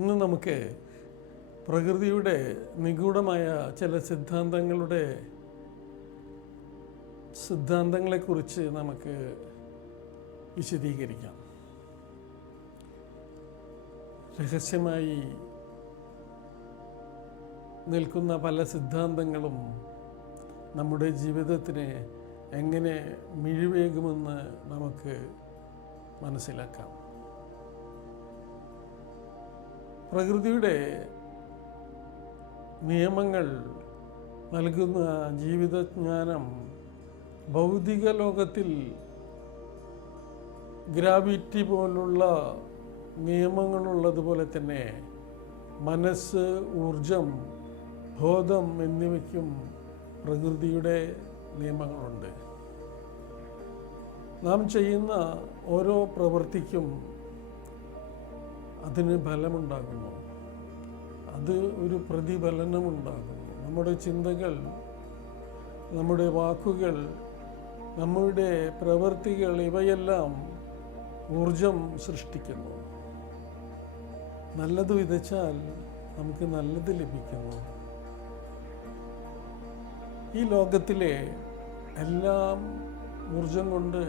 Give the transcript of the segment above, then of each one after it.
ഇന്ന് നമുക്ക് പ്രകൃതിയുടെ നിഗൂഢമായ ചില സിദ്ധാന്തങ്ങളെക്കുറിച്ച് നമുക്ക് വിശദീകരിക്കാം. രഹസ്യമായി നിൽക്കുന്ന പല സിദ്ധാന്തങ്ങളും നമ്മുടെ ജീവിതത്തിന് എങ്ങനെ മിഴിവേകുമെന്ന് നമുക്ക് മനസ്സിലാക്കാം. പ്രകൃതിയുടെ നിയമങ്ങൾ നൽകുന്ന ജീവിതജ്ഞാനം ഭൗതിക ലോകത്തിൽ ഗ്രാവിറ്റി പോലുള്ള നിയമങ്ങളുള്ളതുപോലെ തന്നെ മനസ്സ്, ഊർജം, ബോധം എന്നിവയ്ക്കും പ്രകൃതിയുടെ നിയമങ്ങളുണ്ട്. നാം ചെയ്യുന്ന ഓരോ പ്രവൃത്തിക്കും അതിന് ഫലമുണ്ടാകുന്നു, അത് ഒരു പ്രതിഫലനമുണ്ടാകുന്നു. നമ്മുടെ ചിന്തകൾ, നമ്മുടെ വാക്കുകൾ, നമ്മുടെ പ്രവൃത്തികൾ ഇവയെല്ലാം ഊർജം സൃഷ്ടിക്കുന്നു. നല്ലത് വിതച്ചാൽ നമുക്ക് നല്ലത് ലഭിക്കുന്നു. ഈ ലോകത്തിലെ എല്ലാം ഊർജം കൊണ്ട്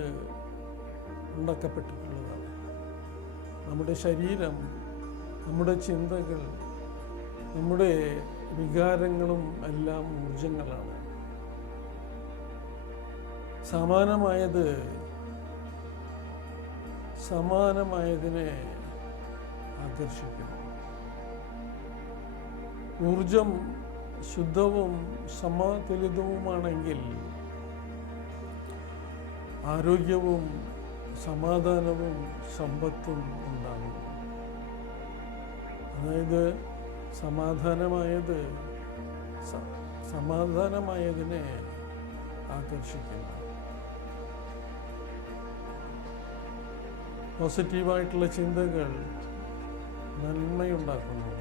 ഉണ്ടാക്കപ്പെട്ടിട്ടുള്ളതാണ്. നമ്മുടെ ശരീരം, നമ്മുടെ ചിന്തകൾ, നമ്മുടെ വികാരങ്ങളും എല്ലാം ഊർജങ്ങളാണ്. സമാനമായതിനെ ആകർഷിക്കുന്നു. ഊർജം ശുദ്ധവും സമതുലിതവുമാണെങ്കിൽ ആരോഗ്യവും സമാധാനവും സമ്പത്തും ഉണ്ടാകും. അതായത് സമാധാനമായതിനെ ആകർഷിക്കുന്നു. പോസിറ്റീവായിട്ടുള്ള ചിന്തകൾ നന്മയുണ്ടാക്കുന്നു.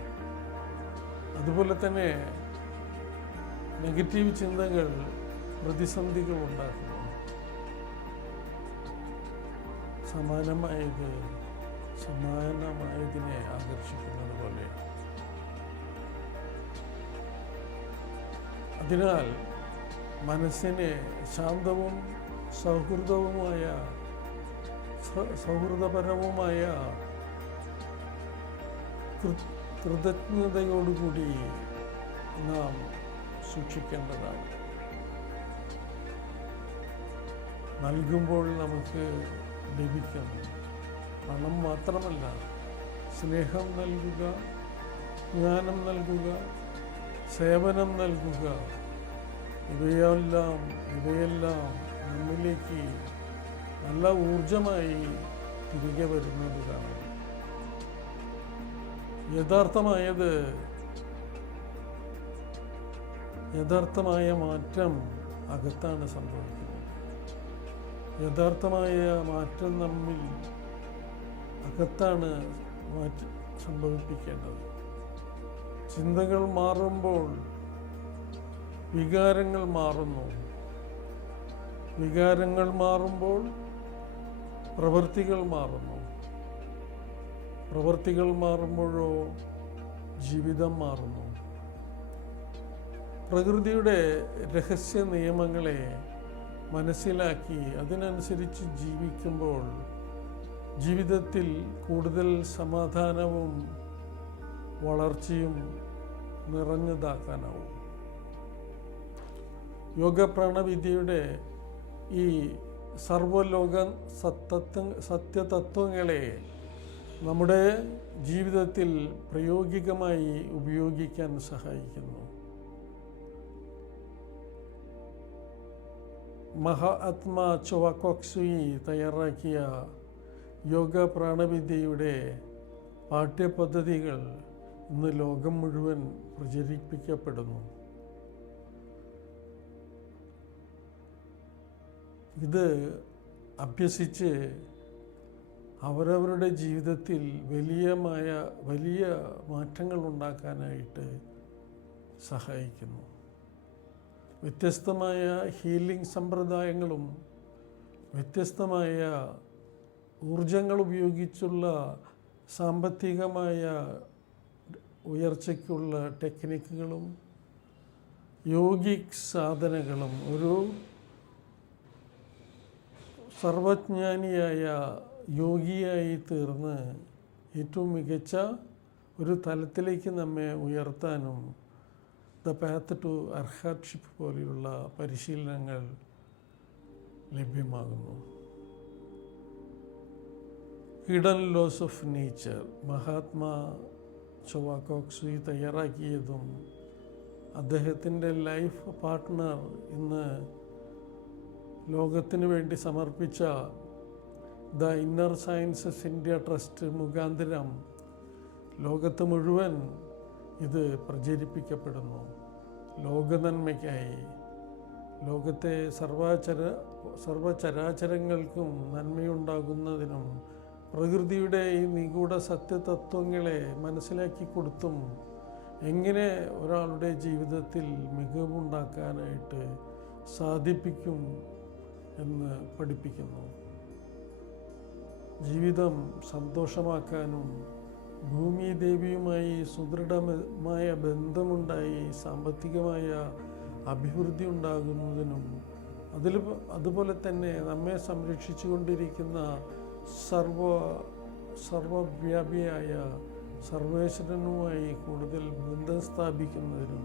അതുപോലെ തന്നെ നെഗറ്റീവ് ചിന്തകൾ പ്രതിസന്ധികൾ ഉണ്ടാക്കുന്നു. സമാനമായതിനെ ആകർഷിക്കുന്നത് പോലെ. അതിനാൽ മനസ്സിനെ ശാന്തവും സൗഹൃദപരവുമായ കൃതജ്ഞതയോടുകൂടി നാം സൂക്ഷിക്കേണ്ടതാണ്. നൽകുമ്പോൾ നമുക്ക് ലഭിക്കും. പണം മാത്രമല്ല, സ്നേഹം നൽകുക, ജ്ഞാനം നൽകുക, സേവനം നൽകുക, ഇവയെല്ലാം നമ്മിലേക്ക് നല്ല ഊർജമായി തിരികെ വരുന്നത് കാണാം. യഥാർത്ഥമായ മാറ്റം അകത്താണ് സംഭവിക്കുന്നത്. യഥാർത്ഥമായ മാറ്റം നമ്മിൽ അകത്താണ് സംഭവിപ്പിക്കേണ്ടത്. ചിന്തകൾ മാറുമ്പോൾ വികാരങ്ങൾ മാറുന്നു. വികാരങ്ങൾ മാറുമ്പോൾ പ്രവൃത്തികൾ മാറുന്നു. പ്രവൃത്തികൾ മാറുമ്പോഴോ ജീവിതം മാറുന്നു. പ്രകൃതിയുടെ രഹസ്യ നിയമങ്ങളെ മനസ്സിലാക്കി അതിനനുസരിച്ച് ജീവിക്കുമ്പോൾ ജീവിതത്തിൽ കൂടുതൽ സമാധാനവും വളർച്ചയും നിറഞ്ഞതാക്കാനാവും. യോഗ പ്രാണവിദ്യയുടെ ഈ സർവലോക സത്യതത്വങ്ങളെ നമ്മുടെ ജീവിതത്തിൽ പ്രായോഗികമായി ഉപയോഗിക്കാൻ സഹായിക്കുന്നു. മഹാത്മാ ചോവാകോക്സുയി തയ്യാറാക്കിയ യോഗ പ്രാണവിദ്യയുടെ പാഠ്യപദ്ധതികൾ ഇന്ന് ലോകം മുഴുവൻ പ്രചരിപ്പിക്കപ്പെടുന്നു. ഇത് അഭ്യസിച്ച് അവരവരുടെ ജീവിതത്തിൽ വലിയ മാറ്റങ്ങൾ ഉണ്ടാക്കാനായിട്ട് സഹായിക്കുന്നു. വ്യത്യസ്തമായ ഹീലിംഗ് സമ്പ്രദായങ്ങളും വ്യത്യസ്തമായ ഊർജങ്ങൾ ഉപയോഗിച്ചുള്ള സാമ്പത്തികമായ ഉയർച്ചയ്ക്കുള്ള ടെക്നിക്കുകളും യോഗിക് സാധനകളും ഒരു സർവജ്ഞാനിയായ യോഗിയായി തീർന്ന് ഏറ്റവും മികച്ച ഒരു തലത്തിലേക്ക് നമ്മെ ഉയർത്താനും ദ പാത്ത് ടു അർഹാറ്റ്ഷിപ്പ് പോലെയുള്ള പരിശീലനങ്ങൾ ലഭ്യമാകുന്നു. Hidden laws of nature Mahatma Choa Kok Sui തയ്യാറാക്കിയതും അദ്ദേഹത്തിൻ്റെ ലൈഫ് പാർട്ട്ണർ ഇന്ന് ലോകത്തിന് വേണ്ടി സമർപ്പിച്ച the inner sciences India trust മുഖാന്തരം ലോകത്ത് മുഴുവൻ ഇത് പ്രചരിപ്പിക്കപ്പെടുന്നു. ലോകനന്മയ്ക്കായി, ലോകത്തെ സർവചരാചരങ്ങൾക്കും നന്മയുണ്ടാകുന്നതിനും പ്രകൃതിയുടെ ഈ നിഗൂഢ സത്യതത്വങ്ങളെ മനസ്സിലാക്കി കൊടുത്തും എങ്ങനെ ഒരാളുടെ ജീവിതത്തിൽ മികവുണ്ടാക്കാനായിട്ട് സാധിപ്പിക്കും എന്ന് പഠിപ്പിക്കുന്നു. ജീവിതം സന്തോഷമാക്കാനും ഭൂമിദേവിയുമായി സുദൃഢമായ ബന്ധമുണ്ടായി സാമ്പത്തികമായ അഭിവൃദ്ധി ഉണ്ടാകുന്നതിനും അതുപോലെ തന്നെ നമ്മെ സംരക്ഷിച്ചു കൊണ്ടിരിക്കുന്ന സർവവ്യാപിയായ സർവേശ്വരനുമായി കൂടുതൽ ബന്ധം സ്ഥാപിക്കുന്നതിനും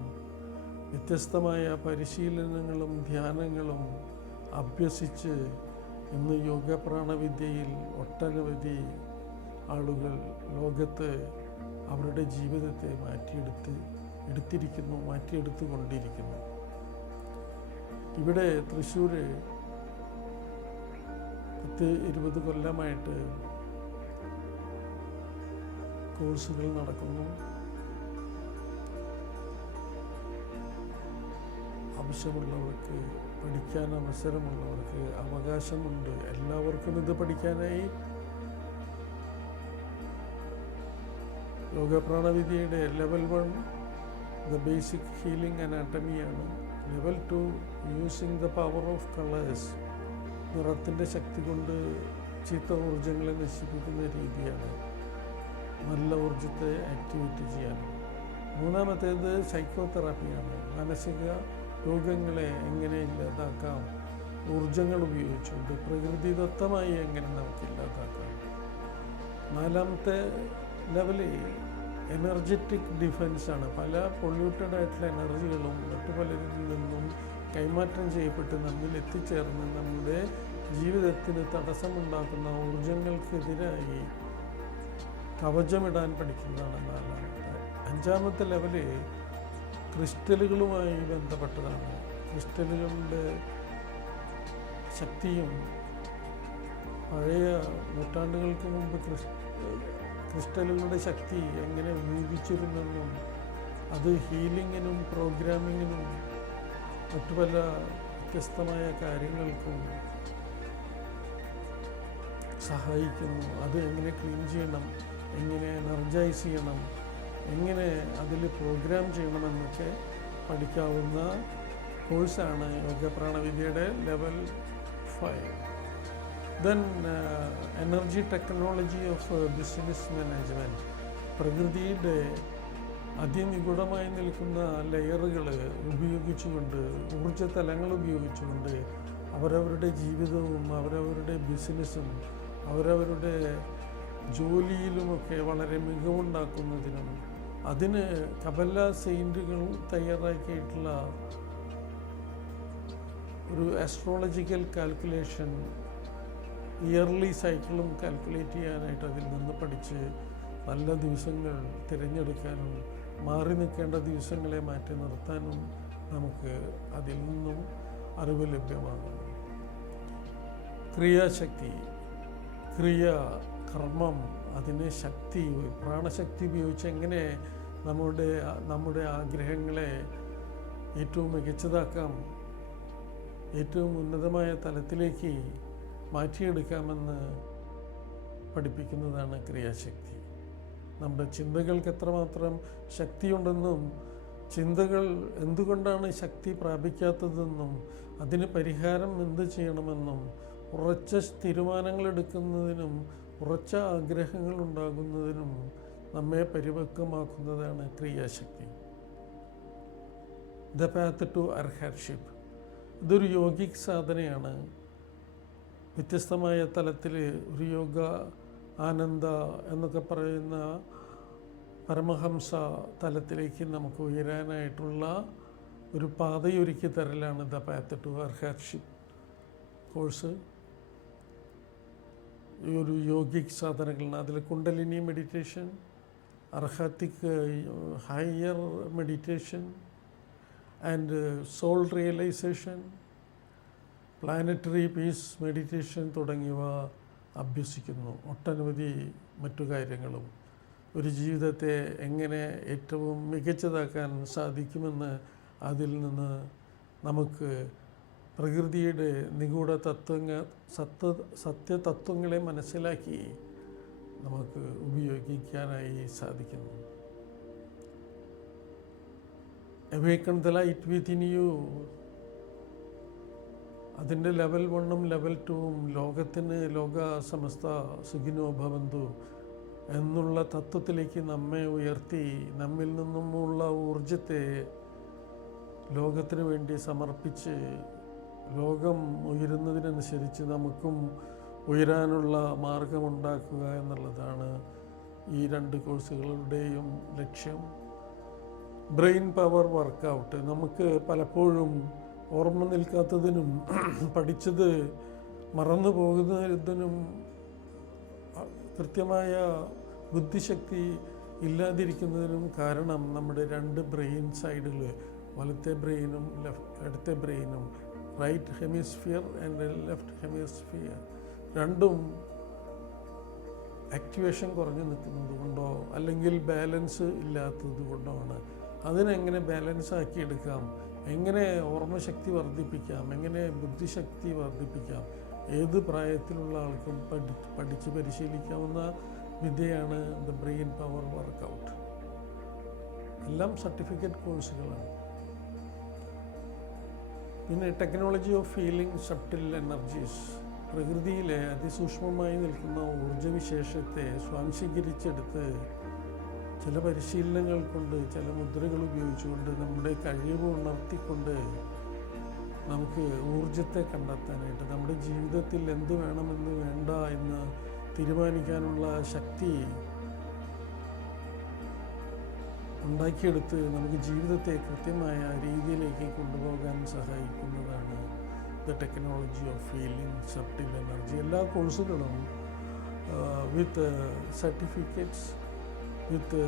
വ്യത്യസ്തമായ പരിശീലനങ്ങളും ധ്യാനങ്ങളും അഭ്യസിച്ച് ഇന്ന് യോഗ പ്രാണവിദ്യയിൽ ഒട്ടനവധി ആളുകൾ ലോകത്ത് അവരുടെ ജീവിതത്തെ മാറ്റിയെടുത്തുകൊണ്ടിരിക്കുന്നു. ഇവിടെ തൃശ്ശൂർ 10-20 കൊല്ലമായിട്ട് കോഴ്സുകൾ നടക്കുന്നു. ആവശ്യമുള്ളവർക്ക്, പഠിക്കാൻ അവസരമുള്ളവർക്ക് അവകാശമുണ്ട്. എല്ലാവർക്കും ഇത് പഠിക്കാനായി യോഗ പ്രാണവിദ്യയുടെ ലെവൽ 1 ദ ബേസിക് ഹീലിംഗ് അനാട്ടമിയാണ്. Level 2 using the power of colours, നിറത്തിൻ്റെ ശക്തി കൊണ്ട് ചീത്ത ഊർജങ്ങളെ നശിപ്പിക്കുന്ന രീതിയാണ്. നല്ല ഊർജത്തെ ആക്ടിവേറ്റ് ചെയ്യാനും. മൂന്നാമത്തേത് സൈക്കോതെറാപ്പിയാണ്. മാനസിക രോഗങ്ങളെ എങ്ങനെ ഇല്ലാതാക്കാം, ഊർജങ്ങൾ ഉപയോഗിച്ചുകൊണ്ട് പ്രകൃതിദത്തമായി എങ്ങനെ നമുക്ക് ഇല്ലാതാക്കാം. നാലാമത്തെ ലെവല് എനർജറ്റിക് ഡിഫൻസാണ്. പല പൊള്യൂട്ടഡ് ആയിട്ടുള്ള എനർജികളും മറ്റു പലരിൽ നിന്നും കൈമാറ്റം ചെയ്യപ്പെട്ട് നമ്മിൽ എത്തിച്ചേർന്ന് നമ്മുടെ ജീവിതത്തിന് തടസ്സമുണ്ടാക്കുന്ന ഊർജങ്ങൾക്കെതിരായി കവചമിടാൻ പഠിക്കുന്നതാണ് നാലാമത്തെ. അഞ്ചാമത്തെ ലെവല് ക്രിസ്റ്റലുകളുമായി ബന്ധപ്പെട്ടതാണ്. ക്രിസ്റ്റലുകളുടെ ശക്തിയും പഴയ നൂറ്റാണ്ടുകൾക്ക് മുമ്പ് ക്രിസ്റ്റലുകളുടെ ശക്തി എങ്ങനെ ഉപയോഗിച്ചിരുന്നെന്നും അത് ഹീലിങ്ങിനും പ്രോഗ്രാമിങ്ങിനും മറ്റു പല വ്യത്യസ്തമായ കാര്യങ്ങൾക്കും സഹായിക്കുന്നു. അത് എങ്ങനെ ക്ലീൻ ചെയ്യണം, എങ്ങനെ എനർജൈസ് ചെയ്യണം, എങ്ങനെ അതിൽ പ്രോഗ്രാം ചെയ്യണമെന്നൊക്കെ പഠിക്കാവുന്ന കോഴ്സാണ് യോഗ പ്രാണവിദ്യയുടെ level 5. Then energy technology of business management. പ്രകൃതിയുടെ അതിനിഗൂഢമായി നിൽക്കുന്ന ലെയറുകൾ ഉപയോഗിച്ചുകൊണ്ട്, ഊർജ്ജതലങ്ങൾ ഉപയോഗിച്ചുകൊണ്ട് അവരവരുടെ ജീവിതവും അവരവരുടെ ബിസിനസ്സും അവരവരുടെ ജോലിയിലുമൊക്കെ വളരെ മികവുണ്ടാക്കുന്നതിനും അതിന് കബല സെയിൻറ്റുകൾ തയ്യാറാക്കിയിട്ടുള്ള ഒരു ആസ്ട്രോളജിക്കൽ കാൽക്കുലേഷൻ, ഇയർലി സൈക്കിളും കാൽക്കുലേറ്റ് ചെയ്യാനായിട്ട് അതിൽ നിന്ന് പഠിച്ച് നല്ല ദിവസങ്ങൾ തിരഞ്ഞെടുക്കാനും മാറി നിൽക്കേണ്ട ദിവസങ്ങളെ മാറ്റി നിർത്താനും നമുക്ക് അതിൽ നിന്നും അറിവ് ലഭ്യമാകുന്നു. ക്രിയാശക്തി, കർമ്മം, അതിനെ ശക്തി, പ്രാണശക്തി ഉപയോഗിച്ച് എങ്ങനെ നമ്മുടെ ആഗ്രഹങ്ങളെ ഏറ്റവും മികച്ചതാക്കാം, ഏറ്റവും ഉന്നതമായ തലത്തിലേക്ക് മാറ്റിയെടുക്കാമെന്ന് പഠിപ്പിക്കുന്നതാണ് ക്രിയാശക്തി. നമ്മുടെ ചിന്തകൾക്ക് എത്രമാത്രം ശക്തിയുണ്ടെന്നും ചിന്തകൾ എന്തുകൊണ്ടാണ് ശക്തി പ്രാപിക്കാത്തതെന്നും അതിന് പരിഹാരം എന്ത് ചെയ്യണമെന്നും ഉറച്ച തീരുമാനങ്ങൾ എടുക്കുന്നതിനും ഉറച്ച ആഗ്രഹങ്ങൾ ഉണ്ടാകുന്നതിനും നമ്മെ പരിപക്വമാക്കുന്നതാണ് ക്രിയാശക്തി. ദ പാത്ത് ടു അർഹാറ്റ്ഷിപ്പ് ഇതൊരു യോഗിക് സാധനയാണ്. വ്യത്യസ്തമായ തലത്തിൽ ഒരു യോഗ ആനന്ദ എന്നൊക്കെ പറയുന്ന പരമഹംസ തലത്തിലേക്ക് നമുക്ക് ഉയരാനായിട്ടുള്ള ഒരു പാതയൊരുക്കി തരലാണ് the path to arhatship course. ഈ ഒരു യോഗിക് സാധനങ്ങളാണ്. അതിൽ kundalini meditation, arhatic higher meditation and soul realization, planetary peace meditation തുടങ്ങിയവ അഭ്യസിക്കുന്നു. ഒട്ടനവധി മറ്റു കാര്യങ്ങളും ഒരു ജീവിതത്തെ എങ്ങനെ ഏറ്റവും മികച്ചതാക്കാൻ സാധിക്കുമെന്ന് അതിൽ നിന്ന് നമുക്ക് പ്രകൃതിയുടെ നിഗൂഢ സത്യതത്വങ്ങളെ മനസ്സിലാക്കി നമുക്ക് ഉപയോഗിക്കാനായി സാധിക്കുന്നു. Awaken the light within you, അതിൻ്റെ ലെവൽ 1ഉം ലെവൽ 2ഉം ലോകത്തിന് ലോക സമസ്ത സുഖിനോ ഭവന്തു എന്നുള്ള തത്വത്തിലേക്ക് നമ്മെ ഉയർത്തി നമ്മിൽ നിന്നുമുള്ള ഊർജത്തെ ലോകത്തിന് വേണ്ടി സമർപ്പിച്ച് ലോകം ഉയരുന്നതിനനുസരിച്ച് നമുക്കും ഉയരാനുള്ള മാർഗമുണ്ടാക്കുക എന്നുള്ളതാണ് ഈ 2 കോഴ്സുകളുടെയും ലക്ഷ്യം. ബ്രെയിൻ പവർ വർക്കൗട്ട് നമുക്ക് പലപ്പോഴും ഓർമ്മ നിൽക്കാത്തതിനും പഠിച്ചത് മറന്നു പോകുന്നതിനും കൃത്യമായ ബുദ്ധിശക്തി ഇല്ലാതിരിക്കുന്നതിനും കാരണം നമ്മുടെ 2 ബ്രെയിൻ സൈഡുകൾ, വലത്തെ ബ്രെയിനും ഇടത്തെ ബ്രെയിനും, right hemisphere and left hemisphere രണ്ടും ആക്ടിവേഷൻ കുറഞ്ഞു നിൽക്കുന്നത് കൊണ്ടോ അല്ലെങ്കിൽ ബാലൻസ് ഇല്ലാത്തത് കൊണ്ടോ ആണ്. അതിനെങ്ങനെ ബാലൻസ് ആക്കിയെടുക്കാം, എങ്ങനെ ഓർമ്മശക്തി വർദ്ധിപ്പിക്കാം, എങ്ങനെ ബുദ്ധിശക്തി വർദ്ധിപ്പിക്കാം, ഏത് പ്രായത്തിലുള്ള ആൾക്കും പഠിച്ച് പരിശീലിക്കാവുന്ന വിദ്യയാണ് ദ ബ്രെയിൻ പവർ വർക്കൗട്ട്. എല്ലാം സർട്ടിഫിക്കറ്റ് കോഴ്സുകളാണ്. പിന്നെ technology of feeling subtle energies, പ്രകൃതിയിലെ അതിസൂക്ഷ്മമായി നിൽക്കുന്ന ഊർജവിശേഷത്തെ സ്വാംശീകരിച്ചെടുത്ത് ചില പരിശീലനങ്ങൾ കൊണ്ട്, ചില മുദ്രകൾ ഉപയോഗിച്ചുകൊണ്ട്, നമ്മുടെ കഴിവ് ഉണർത്തിക്കൊണ്ട് നമുക്ക് ഊർജത്തെ കണ്ടെത്താനായിട്ട്, നമ്മുടെ ജീവിതത്തിൽ എന്ത് വേണമെന്ന് വേണ്ട എന്ന് തീരുമാനിക്കാനുള്ള ശക്തി ഉണ്ടാക്കിയെടുത്ത് നമുക്ക് ജീവിതത്തെ കൃത്യമായ രീതിയിലേക്ക് കൊണ്ടുപോകാൻ സഹായിക്കുന്നതാണ് the technology of feeling subtle energy. എല്ലാ കോഴ്സുകളും വിത്ത് സർട്ടിഫിക്കറ്റ്സ്, വിത്ത്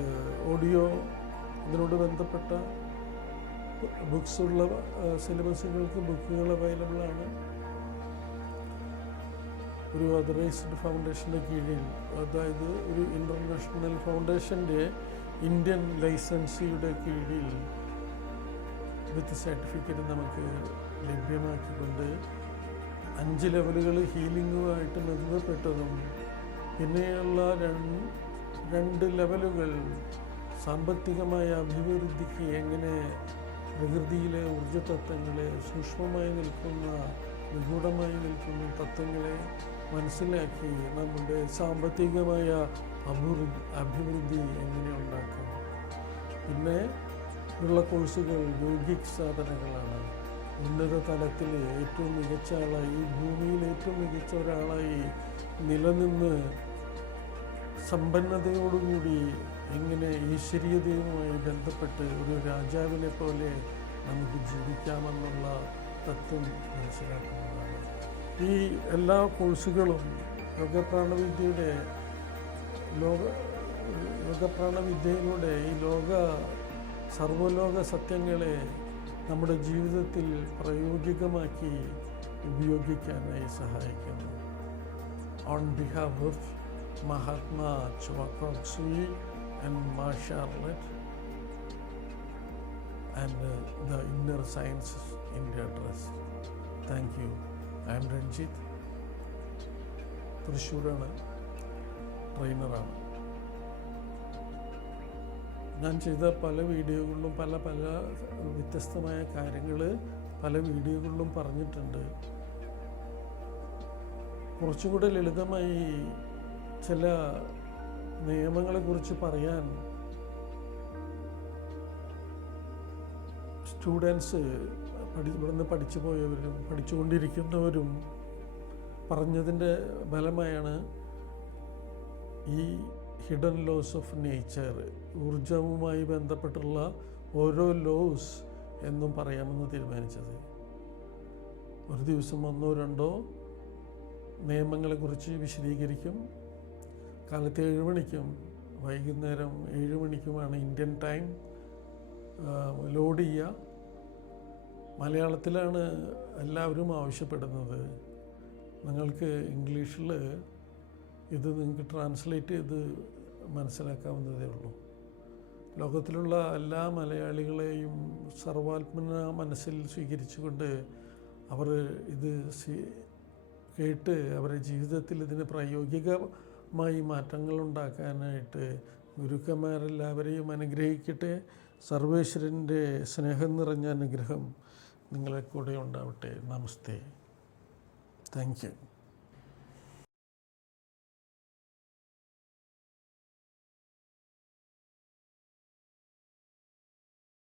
ഓഡിയോ, ഇതിനോട് ബന്ധപ്പെട്ട ബുക്സുള്ള സിലബസുകൾക്ക് ബുക്കുകൾ അവൈലബിളാണ്. ഒരു ഓതറൈസ്ഡ് ഫൗണ്ടേഷൻ്റെ കീഴിൽ, അതായത് ഒരു ഇൻ്റർനാഷണൽ ഫൗണ്ടേഷൻ്റെ ഇന്ത്യൻ ലൈസൻസിയുടെ കീഴിൽ വിത്ത് സർട്ടിഫിക്കറ്റ് നമുക്ക് ലഭ്യമാക്കിക്കൊണ്ട് 5 ലെവലുകൾ ഹീലിംഗുമായിട്ട് ബന്ധപ്പെട്ടതും പിന്നെയുള്ള 2 ലെവലുകൾ സാമ്പത്തികമായ അഭിവൃദ്ധിക്ക് എങ്ങനെ പ്രകൃതിയിലെ ഊർജ്ജതത്വങ്ങളെ, സൂക്ഷ്മമായി നിൽക്കുന്ന നിഗൂഢമായി നിൽക്കുന്ന തത്വങ്ങളെ മനസ്സിലാക്കി നമ്മുടെ സാമ്പത്തികമായ അഭിവൃദ്ധി എങ്ങനെ ഉണ്ടാക്കാം. പിന്നെ ഉള്ള കോഴ്സുകൾ യോഗിക് സാധനങ്ങളാണ്. ഉന്നത തലത്തിൽ ഏറ്റവും മികച്ച ആളായി, ഈ ഭൂമിയിൽ ഏറ്റവും മികച്ച ഒരാളായി നിലനിന്ന് സമ്പന്നതയോടുകൂടി എങ്ങനെ ഈശ്വരീയതയുമായി ബന്ധപ്പെട്ട് ഒരു രാജാവിനെ പോലെ നമുക്ക് ജീവിക്കാമെന്നുള്ള തത്വം മനസ്സിലാക്കുന്നതാണ്. ഈ എല്ലാ കോഴ്സുകളും യോഗപ്രാണവിദ്യയിലൂടെ ഈ സർവലോക സത്യങ്ങളെ നമ്മുടെ ജീവിതത്തിൽ പ്രായോഗികമാക്കി ഉപയോഗിക്കാനായി സഹായിക്കുന്നു. On behalf of Mahatma Chwakoktsui and Ma Charlotte and the Inner Science India Trust. Thank you. I am Ranjit. തൃശ്ശൂരാണ്, ട്രെയിനറാണ്. ഞാൻ ചെയ്ത പല വീഡിയോകളിലും പല വ്യത്യസ്തമായ കാര്യങ്ങൾ പല വീഡിയോകളിലും പറഞ്ഞിട്ടുണ്ട്. കുറച്ചുകൂടെ ലളിതമായി ചില നിയമങ്ങളെക്കുറിച്ച് പറയാൻ സ്റ്റുഡൻസ് ഇവിടുന്ന് പഠിച്ചു പോയവരും പഠിച്ചുകൊണ്ടിരിക്കുന്നവരും പറഞ്ഞതിൻ്റെ ഫലമായാണ് ഈ ഹിഡൻ ലോസ് ഓഫ് നേച്ചർ, ഊർജവുമായി ബന്ധപ്പെട്ടുള്ള ഓരോ ലോസ് എന്നും പറയാമെന്ന് തീരുമാനിച്ചത്. ഒരു ദിവസം 1-2 നിയമങ്ങളെക്കുറിച്ച് വിശദീകരിക്കും. കാലത്ത് 7 മണിക്കും വൈകുന്നേരം 7 മണിക്കുമാണ് ഇന്ത്യൻ ടൈം ലോഡ് ചെയ്യുക. മലയാളത്തിലാണ് എല്ലാവരും ആവശ്യപ്പെടുന്നത്. നിങ്ങൾക്ക് ഇംഗ്ലീഷിൽ ഇത് നിങ്ങൾക്ക് ട്രാൻസ്ലേറ്റ് ചെയ്ത് മനസ്സിലാക്കാവുന്നതേ ഉള്ളൂ. ലോകത്തിലുള്ള എല്ലാ മലയാളികളെയും സർവാത്മന മനസ്സിൽ സ്വീകരിച്ചുകൊണ്ട് അവർ ഇത് കേട്ട് അവരുടെ ജീവിതത്തിൽ ഇതിന് പ്രായോഗികമായി മാറ്റങ്ങൾ ഉണ്ടാക്കാനായിട്ട് ഗുരുക്കന്മാരെല്ലാവരെയും അനുഗ്രഹിക്കട്ടെ. സർവേശ്വരൻ്റെ സ്നേഹം നിറഞ്ഞ അനുഗ്രഹം നിങ്ങളെ കൂടെ ഉണ്ടാവട്ടെ. നമസ്തേ. Thank U.